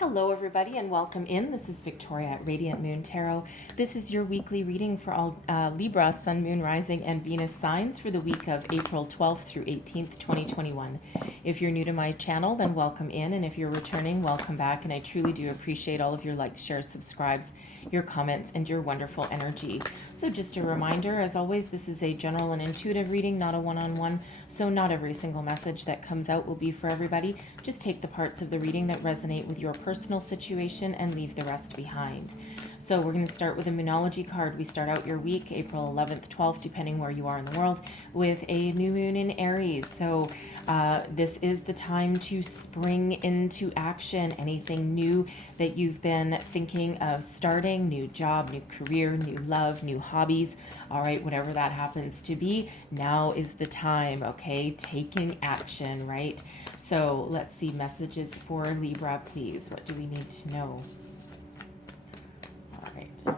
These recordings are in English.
Hello, everybody, and welcome in. This is Victoria at Radiant Moon Tarot. This is your weekly reading for all Libra, Sun, Moon, Rising, and Venus signs for the week of April 12th through 18th, 2021. If you're new to my channel, then welcome in, and if you're returning, welcome back, and I truly do appreciate all of your likes, shares, subscribes, your comments, and your wonderful energy. So just a reminder, as always, this is a general and intuitive reading, not a one-on-one, so not every single message that comes out will be for everybody. Just take the parts of the reading that resonate with your personal situation and leave the rest behind. So we're going to start with a Moonology card. We start out your week, April 11th, 12th, depending where you are in the world, with a new moon in Aries. So this is the time to spring into action. Anything new that you've been thinking of starting, new job, new career, new love, new hobbies, all right, whatever that happens to be, now is the time, okay? Taking action, right? So let's see, messages for Libra, please. What do we need to know? All right.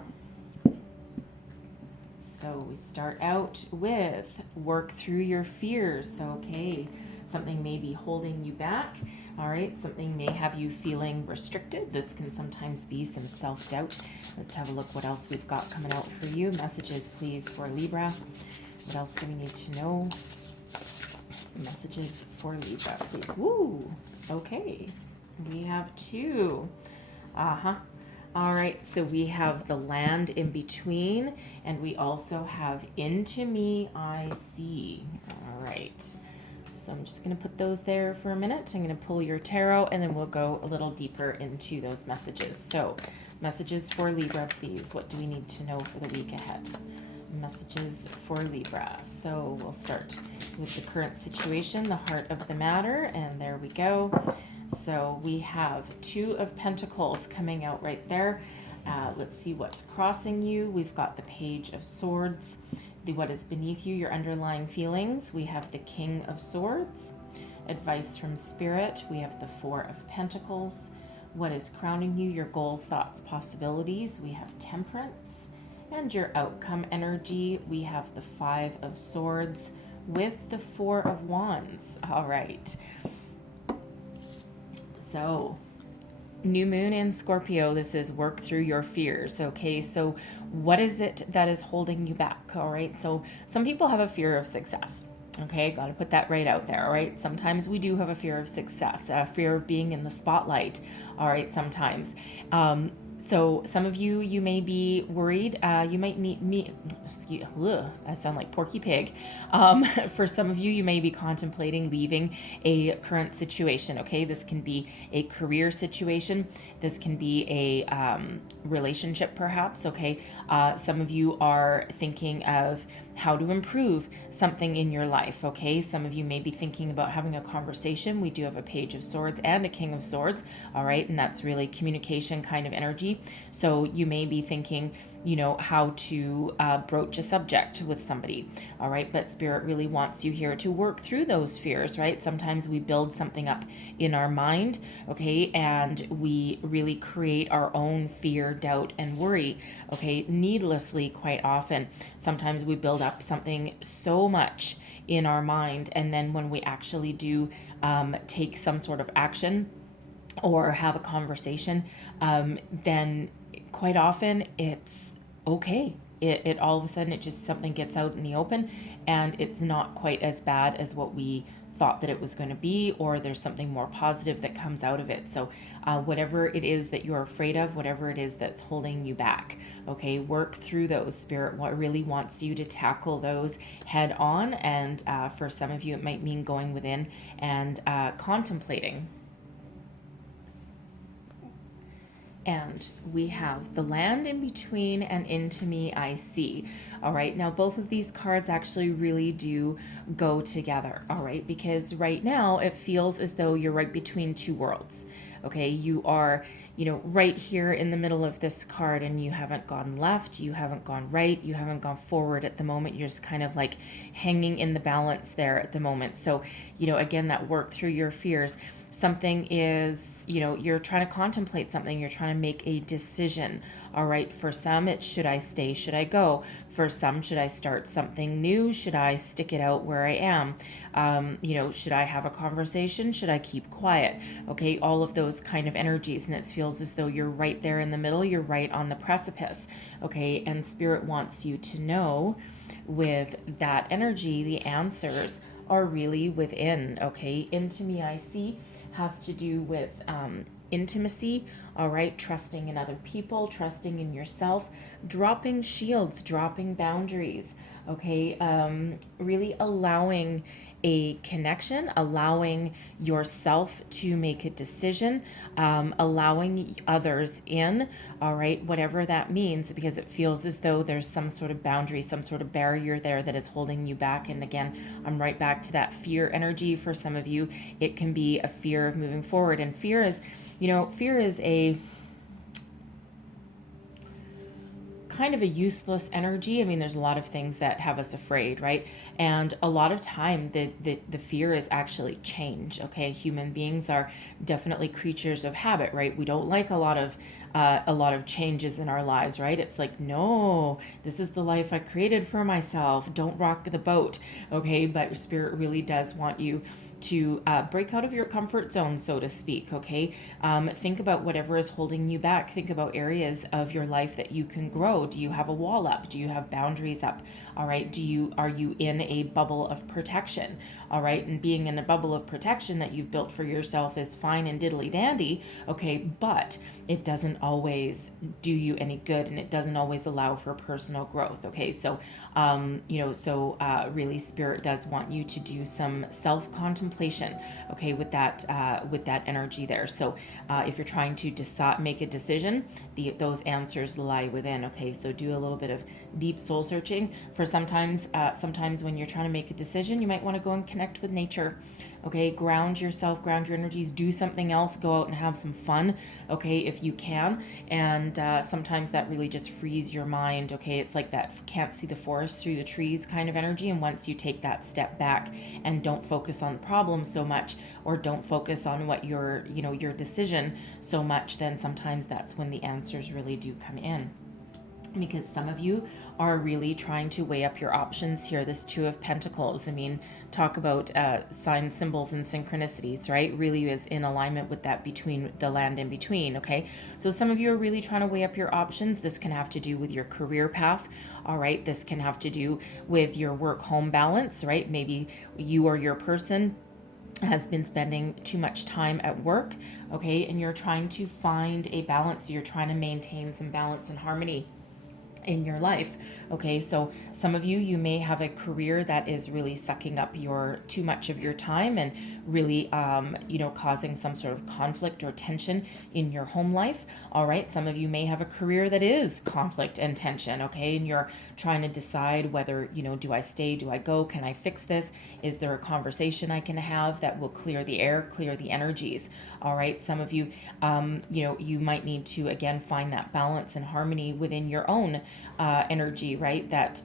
So we start out with work through your fears. Okay, something may be holding you back. All right, something may have you feeling restricted. This can sometimes be some self-doubt. Let's have a look what else we've got coming out for you. Messages, please, for Libra. What else do we need to know? Messages for Libra, please. Woo! Okay, we have two. All right, so we have the land in between, and we also have into me I see. All right, so I'm just going to put those there for a minute. I'm going to pull your tarot, and then we'll go a little deeper into those messages. So messages for Libra, please. What do we need to know for the week ahead? Messages for Libra. So we'll start with the current situation, the heart of the matter, and there we go. So we have Two of Pentacles coming out right there. Let's see what's crossing you. We've got the Page of Swords, what is beneath you, your underlying feelings. We have the King of Swords, advice from Spirit. We have the Four of Pentacles, what is crowning you, your goals, thoughts, possibilities. We have Temperance. And your outcome energy, we have the Five of Swords with the Four of Wands. All right. So, new moon in Scorpio, this is work through your fears. Okay, so what is it that is holding you back? All right, so some people have a fear of success. Okay, got to put that right out there. All right, sometimes we do have a fear of success, a fear of being in the spotlight. All right, sometimes. So some of you, you may be worried. You might need me. I sound like Porky Pig. For some of you, you may be contemplating leaving a current situation. Okay, this can be a career situation. This can be a relationship, perhaps. Okay, some of you are thinking of how to improve something in your life. Okay, some of you may be thinking about having a conversation. We do have a Page of Swords and a King of Swords. All right, and that's really communication kind of energy. So you may be thinking, you know, how to broach a subject with somebody. All right, but Spirit really wants you here to work through those fears, right? Sometimes we build something up in our mind, okay, and we really create our own fear, doubt, and worry, okay, needlessly quite often. Sometimes we build up something so much in our mind, and then when we actually do take some sort of action or have a conversation, then quite often it's okay. It all of a sudden, it just something gets out in the open, and it's not quite as bad as what we thought that it was going to be, or there's something more positive that comes out of it. So whatever it is that you're afraid of, whatever it is that's holding you back, okay, work through those. Spirit really wants you to tackle those head on, and for some of you it might mean going within and contemplating. And we have the land in between and into me I see. All right, now both of these cards actually really do go together. All right, because right now it feels as though you're right between two worlds. Okay, you are, you know, right here in the middle of this card, and you haven't gone left, you haven't gone right, you haven't gone forward at the moment. You're just kind of like hanging in the balance there at the moment. So, you know, again, that work through your fears. something is, you're trying to contemplate something, you're trying to make a decision. All right, for some, it's should I stay, should I go? For some, should I start something new? Should I stick it out where I am? Should I have a conversation? Should I keep quiet? Okay, all of those kind of energies. And it feels as though you're right there in the middle, you're right on the precipice. Okay, and Spirit wants you to know with that energy, the answers are really within. Okay, into me, I see has to do with intimacy, all right, trusting in other people, trusting in yourself, dropping shields, dropping boundaries, okay, really allowing a connection, allowing yourself to make a decision, allowing others in, all right, whatever that means, because it feels as though there's some sort of boundary, some sort of barrier there that is holding you back. And again, I'm right back to that fear energy. For some of you, it can be a fear of moving forward. And fear is, fear is a kind of a useless energy. I mean, there's a lot of things that have us afraid, right? And a lot of time, the fear is actually change. Okay, human beings are definitely creatures of habit, right? We don't like a lot of changes in our lives, right? It's like, no, this is the life I created for myself. Don't rock the boat, okay? But Spirit really does want you to break out of your comfort zone, so to speak, okay? Think about whatever is holding you back. Think about areas of your life that you can grow. Do you have a wall up? Do you have boundaries up? All right, are you in a bubble of protection? All right, and being in a bubble of protection that you've built for yourself is fine and diddly dandy, okay, but it doesn't always do you any good, and it doesn't always allow for personal growth, okay? So really Spirit does want you to do some self-contemplation, okay, with that energy there. So if you're trying to make a decision, those answers lie within, okay? So do a little bit of deep soul searching. For sometimes when you're trying to make a decision, you might want to go and connect with nature, okay? Ground yourself, ground your energies, do something else, go out and have some fun, okay, if you can. And sometimes that really just frees your mind, okay? It's like that can't see the forest through the trees kind of energy. And once you take that step back and don't focus on the problem so much, or don't focus on what your decision so much, then sometimes that's when the answers really do come in. Because some of you are really trying to weigh up your options here. This Two of Pentacles, I mean, talk about signs, symbols, and synchronicities, right? Really is in alignment with that between the land in between, okay? So some of you are really trying to weigh up your options. This can have to do with your career path, all right? This can have to do with your work-home balance, right? Maybe you or your person has been spending too much time at work, okay? And you're trying to find a balance. You're trying to maintain some balance and harmony in your life, okay? So some of you may have a career that is really sucking up too much of your time and really causing some sort of conflict or tension in your home life. All right, some of you may have a career that is conflict and tension, okay? And you're trying to decide whether, do I stay, do I go, can I fix this? Is there a conversation I can have that will clear the air, clear the energies? All right, some of you you might need to again find that balance and harmony within your own energy, right? That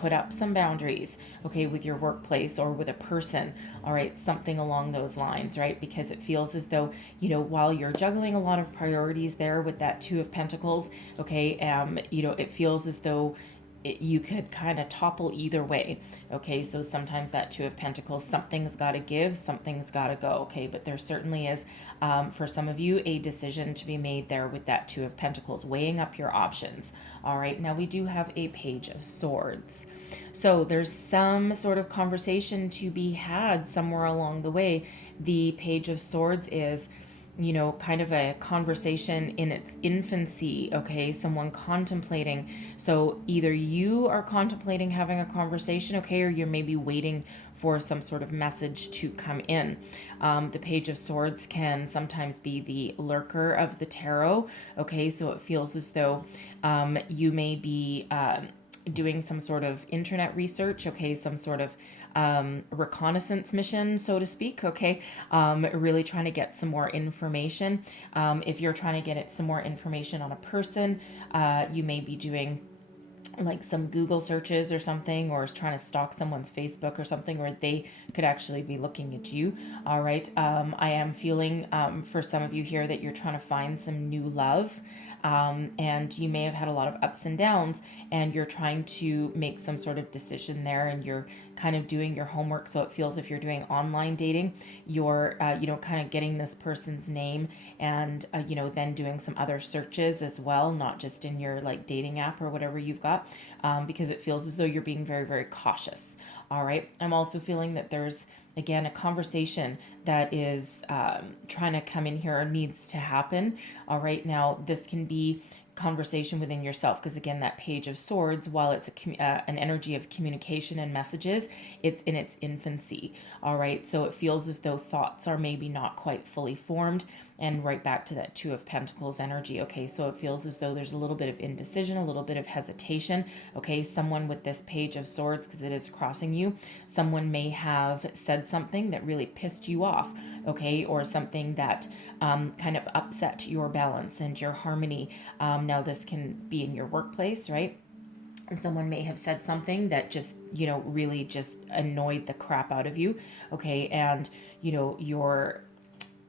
put up some boundaries, okay, with your workplace or with a person, all right, something along those lines, right? Because it feels as though while you're juggling a lot of priorities there with that Two of Pentacles, okay, it feels as though you could kind of topple either way, okay? So sometimes that Two of Pentacles, something's got to give, something's got to go, okay? But there certainly is, for some of you, a decision to be made there with that Two of Pentacles, weighing up your options, all right? Now we do have a Page of Swords. So there's some sort of conversation to be had somewhere along the way. The Page of Swords is kind of a conversation in its infancy, okay? Someone contemplating. So either you are contemplating having a conversation, okay, or you're maybe waiting for some sort of message to come in. The Page of Swords can sometimes be the lurker of the tarot, okay? So it feels as though you may be doing some sort of internet research, okay? Some sort of reconnaissance mission, so to speak, okay? Really trying to get some more information. If you're trying to get some more information on a person, you may be doing like some Google searches or something, or trying to stalk someone's Facebook or something, or they could actually be looking at you. All right. I am feeling for some of you here that you're trying to find some new love. And you may have had a lot of ups and downs, and you're trying to make some sort of decision there, and you're kind of doing your homework. So it feels if you're doing online dating, you're kind of getting this person's name, and then doing some other searches as well, not just in your like dating app or whatever you've got, because it feels as though you're being very, very cautious. All right. I'm also feeling that there's, again, a conversation that is trying to come in here, or needs to happen. All right. Now, this can be conversation within yourself, because again, that Page of Swords, while it's an energy of communication and messages, it's in its infancy. All right. So it feels as though thoughts are maybe not quite fully formed. And right back to that Two of Pentacles energy. Okay, so it feels as though there's a little bit of indecision, a little bit of hesitation. Okay, someone with this Page of Swords, because it is crossing you, someone may have said something that really pissed you off. Okay, or something that kind of upset your balance and your harmony. Now, this can be in your workplace, right? And someone may have said something that just, really just annoyed the crap out of you. Okay, and,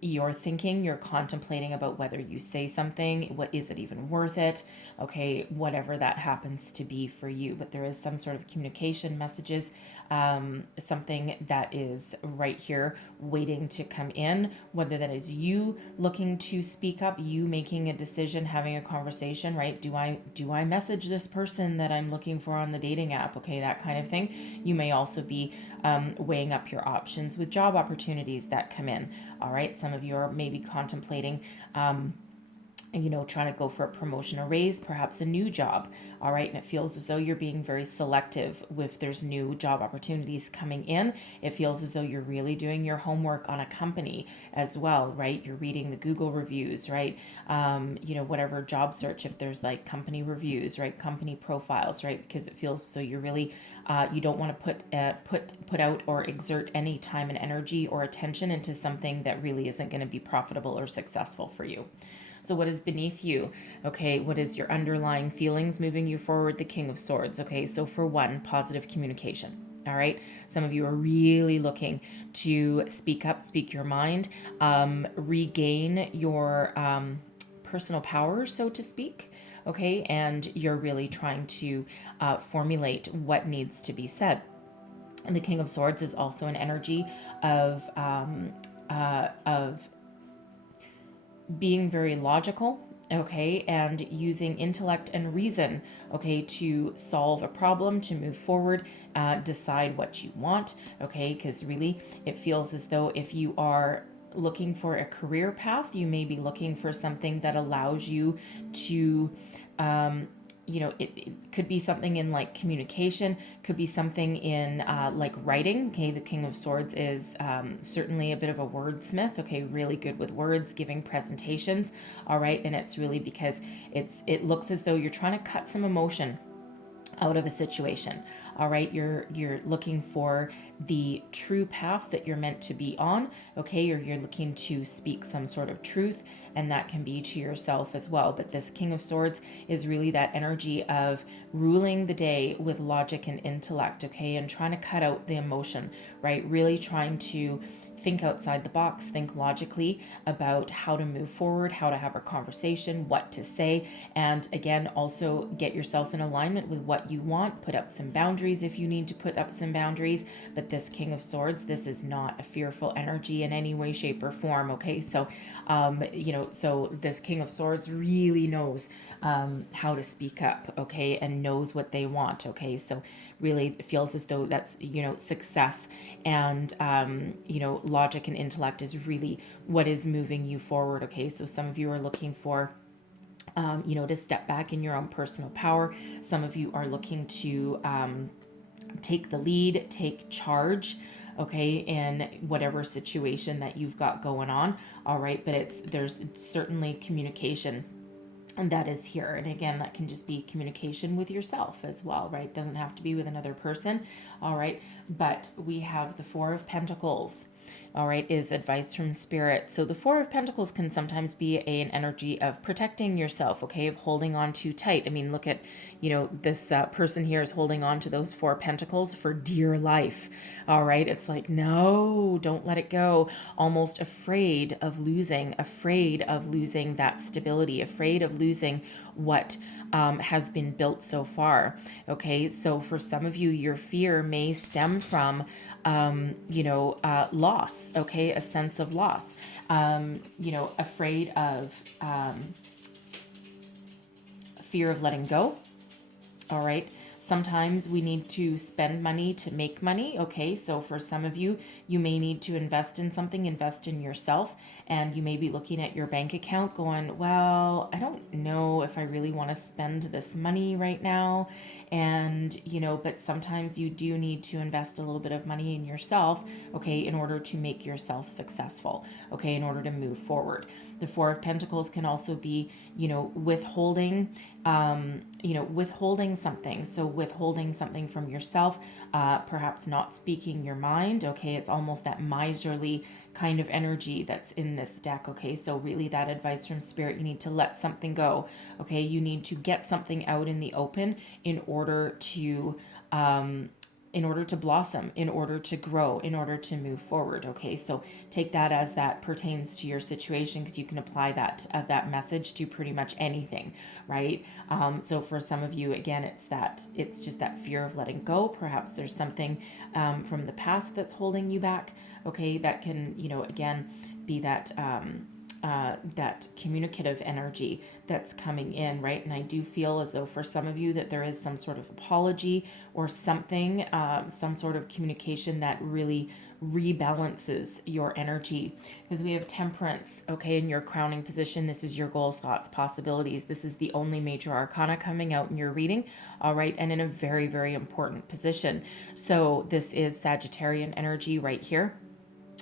you're thinking, you're contemplating about whether you say something, what is it even worth it? Okay, whatever that happens to be for you. But there is some sort of communication messages, something that is right here waiting to come in, whether that is you looking to speak up, you making a decision, having a conversation, right? Do I message this person that I'm looking for on the dating app? Okay, that kind of thing. You may also be weighing up your options with job opportunities that come in. All right, some of you are maybe contemplating trying to go for a promotion, a raise, perhaps a new job. All right. And it feels as though you're being very selective with there's new job opportunities coming in. It feels as though you're really doing your homework on a company as well, right? You're reading the Google reviews, right? Whatever job search, if there's like company reviews, right? Company profiles, right? Because it feels as though you're really, you don't want to put out or exert any time and energy or attention into something that really isn't going to be profitable or successful for you. So what is beneath you? Okay, what is your underlying feelings moving you forward? The King of Swords. Okay, so for one, positive communication. All right, some of you are really looking to speak up, speak your mind, regain your personal power, so to speak. Okay, and you're really trying to formulate what needs to be said. And the King of Swords is also an energy of being very logical, okay, and using intellect and reason, okay, to solve a problem, to move forward, decide what you want, okay, because really it feels as though if you are looking for a career path, you may be looking for something that allows you to it could be something in like communication, could be something in like writing. Okay, the King of Swords is certainly a bit of a wordsmith. Okay, really good with words, giving presentations. All right, and it's really because it looks as though you're trying to cut some emotion out of a situation. All right, you're looking for the true path that you're meant to be on, okay, or you're looking to speak some sort of truth, and that can be to yourself as well. But this King of Swords is really that energy of ruling the day with logic and intellect, okay, and trying to cut out the emotion, right? Really trying to think outside the box, think logically about how to move forward, how to have a conversation, what to say, and again, also get yourself in alignment with what you want, put up some boundaries if you need to put up some boundaries. But this King of Swords, this is not a fearful energy in any way, shape, or form, okay? So, so this King of Swords really knows how to speak up, okay, and knows what they want, okay? So really it feels as though that's, success and, logic and intellect is really what is moving you forward, okay? So some of you are looking for, to step back in your own personal power. Some of you are looking to take the lead, take charge, okay, in whatever situation that you've got going on, all right? But there's certainly communication, and that is here. And again, that can just be communication with yourself as well, right? Doesn't have to be with another person, all right? But we have the Four of Pentacles. all right, is advice from spirit. So the Four of Pentacles can sometimes be an energy of protecting yourself, okay, of holding on too tight. I mean, look at, this person here is holding on to those Four Pentacles for dear life, all right? It's like, no, don't let it go. Almost afraid of losing that stability, afraid of losing what has been built so far. Okay, so for some of you, your fear may stem from, loss. Okay, a sense of loss. Afraid of fear of letting go. All right. Sometimes we need to spend money to make money. Okay. So for some of you, you may need to invest in something, invest in yourself. And you may be looking at your bank account going, well, I don't know if I really want to spend this money right now. And, but sometimes you do need to invest a little bit of money in yourself, okay, in order to make yourself successful, okay, in order to move forward. The Four of Pentacles can also be, withholding, withholding something. So withholding something from yourself, perhaps not speaking your mind. Okay, it's almost that miserly kind of energy that's in this deck. Okay, so really that advice from spirit, you need to let something go. Okay, you need to get something out in the open in order to blossom, in order to grow, in order to move forward. Okay, so take that as that pertains to your situation, because you can apply that message to pretty much anything, right? So for some of you, again, it's just that fear of letting go. Perhaps there's something from the past that's holding you back. Okay, that can again be that that communicative energy that's coming in, right? And I do feel as though for some of you that there is some sort of apology or something, some sort of communication that really rebalances your energy, because we have Temperance, okay, in your crowning position. This is your goals, thoughts, possibilities. This is the only major arcana coming out in your reading, all right, and in a very, very important position. So this is Sagittarian energy right here.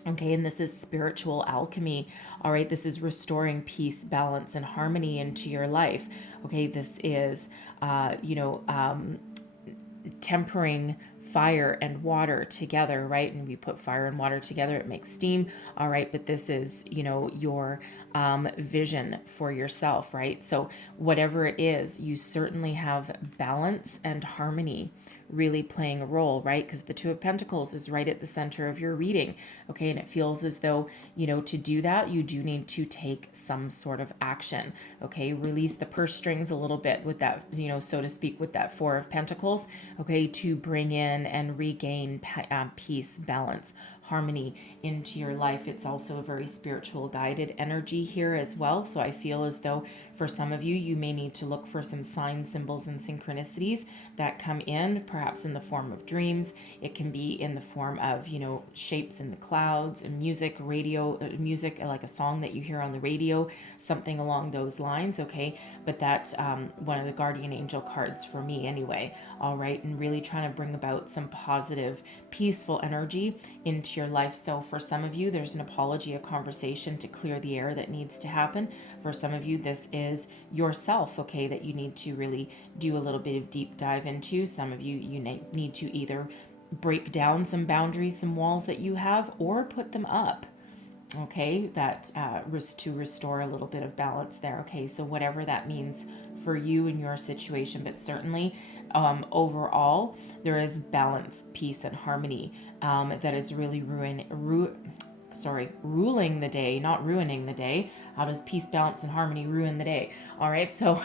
Okay, and this is spiritual alchemy. All right, this is restoring peace, balance, and harmony into your life. Okay, this is, tempering fire and water together, right? And we put fire and water together, it makes steam. All right, but this is, your vision for yourself, right? So whatever it is, you certainly have balance and harmony really playing a role, right? Because the Two of Pentacles is right at the center of your reading. Okay, and it feels as though, to do that, you do need to take some sort of action. Okay, release the purse strings a little bit with that, so to speak, with that Four of Pentacles, okay, to bring in and regain peace, balance, harmony into your life. It's also a very spiritual guided energy here as well. So I feel as though for some of you, you may need to look for some signs, symbols, and synchronicities that come in, perhaps in the form of dreams. It can be in the form of, shapes in the clouds, and music, radio, music, like a song that you hear on the radio, something along those lines, okay? But that's one of the guardian angel cards for me anyway, all right? And really trying to bring about some positive, peaceful energy into your life. So for some of you, there's an apology, a conversation to clear the air that needs to happen. For some of you, this is yourself, okay, that you need to really do a little bit of deep dive into. Some of you, need to either break down some boundaries, some walls that you have, or put them up. Okay, that to restore a little bit of balance there. Okay, so whatever that means for you in your situation, but certainly overall, there is balance, peace, and harmony that is really ruling the day, not ruining the day. How does peace, balance, and harmony ruin the day? All right, so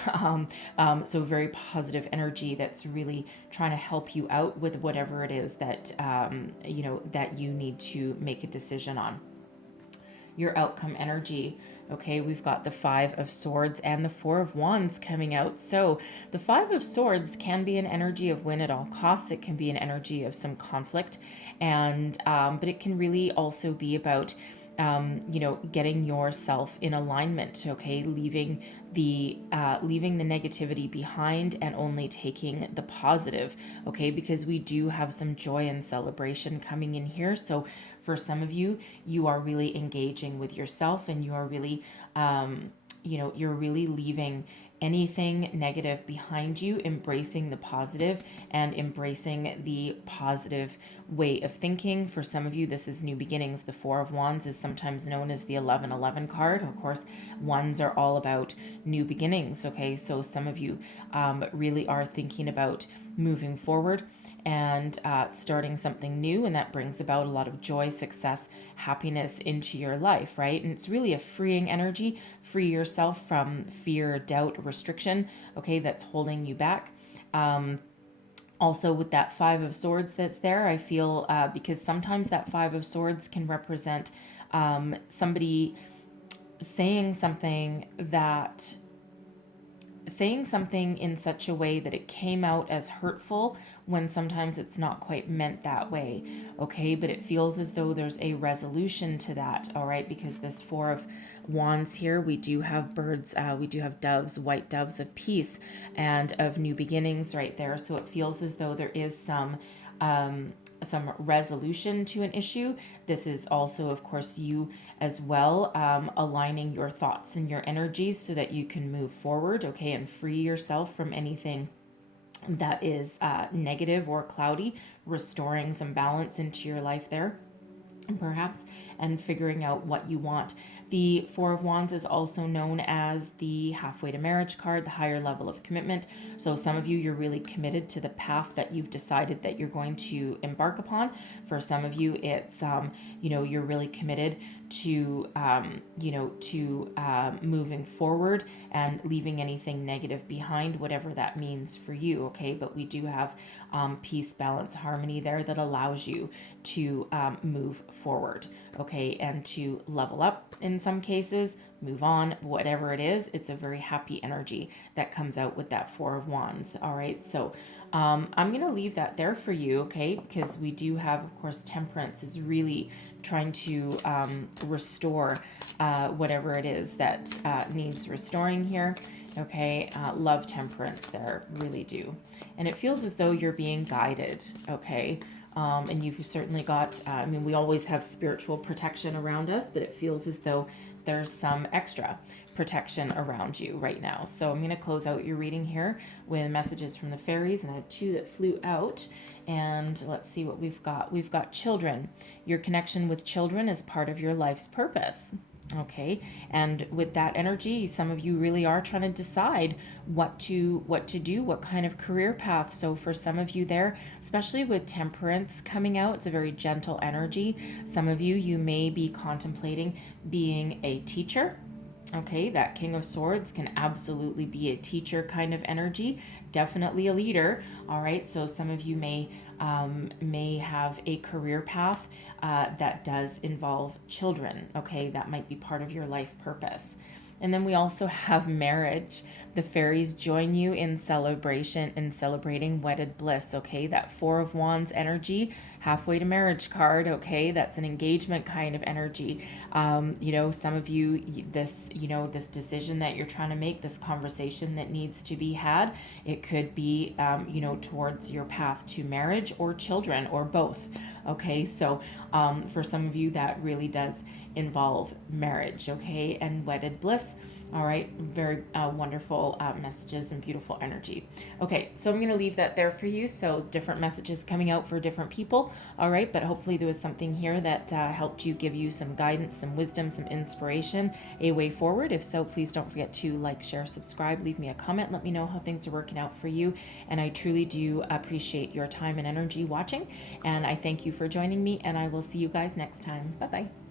so very positive energy that's really trying to help you out with whatever it is that that you need to make a decision on. Your outcome energy. Okay, we've got the Five of Swords and the Four of Wands coming out. So the Five of Swords can be an energy of win at all costs. It can be an energy of some conflict, and but it can really also be about getting yourself in alignment. Okay, leaving the negativity behind and only taking the positive. Okay, because we do have some joy and celebration coming in here. So for some of you, you are really engaging with yourself, and you are really you're really leaving anything negative behind you, embracing the positive and embracing the positive way of thinking. For some of you, this is new beginnings. The Four of Wands is sometimes known as the 1111 card. Of course, ones are all about new beginnings. Okay, so some of you really are thinking about moving forward and starting something new, and that brings about a lot of joy, success, happiness into your life, right? And it's really a freeing energy. Free yourself from fear, doubt, restriction, okay, that's holding you back. Also, with that Five of Swords that's there, I feel because sometimes that Five of Swords can represent somebody saying something in such a way that it came out as hurtful when sometimes it's not quite meant that way, okay? But it feels as though there's a resolution to that, all right? Because this Four of Wands here, we do have birds, we do have doves, white doves of peace and of new beginnings right there. So it feels as though there is some resolution to an issue. This is also, of course, you as well, aligning your thoughts and your energies so that you can move forward, okay, and free yourself from anything that is negative or cloudy, restoring some balance into your life there, perhaps, and figuring out what you want. The Four of Wands is also known as the halfway to marriage card, the higher level of commitment. So some of you, you're really committed to the path that you've decided that you're going to embark upon. For some of you, it's, you're really committed to, moving forward and leaving anything negative behind, whatever that means for you, okay? But we do have peace, balance, harmony there that allows you to move forward, okay, and to level up in some cases, move on, whatever it is. It's a very happy energy that comes out with that Four of Wands, all right? So I'm going to leave that there for you, okay, because we do have, of course, Temperance is really trying to restore whatever it is that needs restoring here. Okay, love Temperance there, really do. And it feels as though you're being guided, okay? And you've certainly got, we always have spiritual protection around us, but it feels as though there's some extra protection around you right now. So I'm going to close out your reading here with messages from the fairies, and I have two that flew out. And let's see what we've got. We've got children. Your connection with children is part of your life's purpose. Okay, and with that energy, some of you really are trying to decide what to do, what kind of career path. So for some of you there, especially with Temperance coming out, it's a very gentle energy. Some of you, you may be contemplating being a teacher. Okay, that King of Swords can absolutely be a teacher kind of energy, definitely a leader. All right, so some of you may have a career path that does involve children. Okay, that might be part of your life purpose. And then we also have marriage. The fairies join you in celebration and celebrating wedded bliss. Okay, that Four of Wands energy, halfway to marriage card. Okay, that's an engagement kind of energy. Some of you, this decision that you're trying to make, this conversation that needs to be had, it could be, towards your path to marriage or children or both. Okay, so for some of you, that really does involve marriage, okay, and wedded bliss. All right, very wonderful messages and beautiful energy. Okay, so I'm going to leave that there for you. So different messages coming out for different people. All right, but hopefully there was something here that helped you, give you some guidance, some wisdom, some inspiration, a way forward. If so, please don't forget to like, share, subscribe, leave me a comment. Let me know how things are working out for you. And I truly do appreciate your time and energy watching. And I thank you for joining me, and I will see you guys next time. Bye-bye.